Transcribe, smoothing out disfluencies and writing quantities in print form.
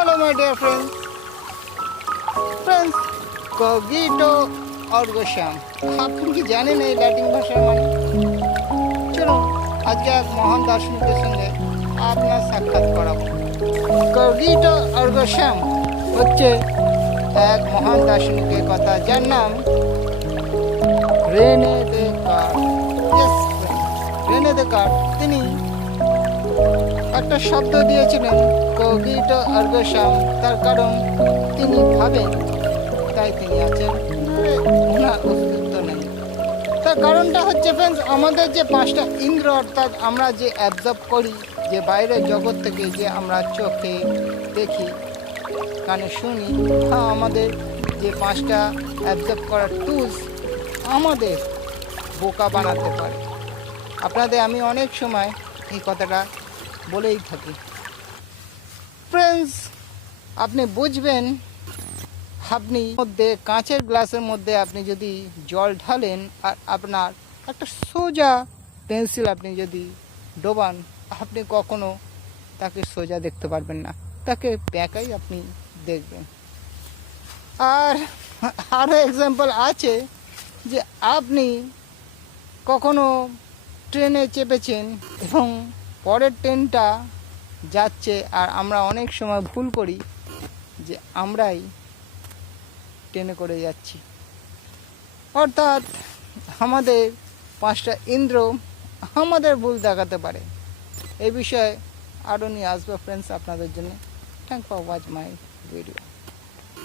Hello my dear friends. Friends, cogito ergo sum. আপনি কি জানেন এই ল্যাটিন ভাষার মানে? চলুন আজকে এক মহান দার্শনিকের সঙ্গে আপনার সাক্ষাৎ করাবো। cogito ergo sum হচ্ছে এক মহান দার্শনিকের কথা, যার নাম রেনে দেকার্ত। রেনে দেকার্ত তিনি একটা শব্দ দিয়েছিলেন কগিটো আর্গো সাম, তার কারণ তিনি ভাবেন তাই তিনি আছেন, ওনার অস্তিত্ব নেই। তার কারণটা হচ্ছে ফ্রেন্ডস, আমাদের যে পাঁচটা ইন্দ্র অর্থাৎ আমরা যে অ্যাবজর্ব করি, যে বাইরের জগৎ থেকে যে আমরা চোখে দেখি, কানে শুনি, আমাদের যে পাঁচটা অ্যাবজর্ব করার টুলস আমাদের বোকা বানাতে পারে। আপনাদের আমি অনেক সময় এই কথাটা বলেই থাকি। ফ্রেন্ডস, আপনি বুঝবেন, আপনি মধ্যে কাঁচের গ্লাসের মধ্যে আপনি যদি জল ঢালেন আর আপনার একটা সোজা পেন্সিল আপনি যদি ডোবান, আপনি কখনো তাকে সোজা দেখতে পারবেন না, তাকে ব্যাকাই আপনি দেখবেন। আর আরও এক্সাম্পল আছে যে আপনি কখনো ট্রেনে চেপেছেন এবং পরের ট্রেনটা যাচ্ছে, আর আমরা অনেক সময় ভুল করি যে আমরাই ট্রেনে করে যাচ্ছি। অর্থাৎ আমাদের পাঁচটা ইন্দ্র আমাদের ভুল দেখাতে পারে। এই বিষয়ে আরও নিয়ে আসবো ফ্রেন্ডস আপনাদের জন্য। Thank for watch my video.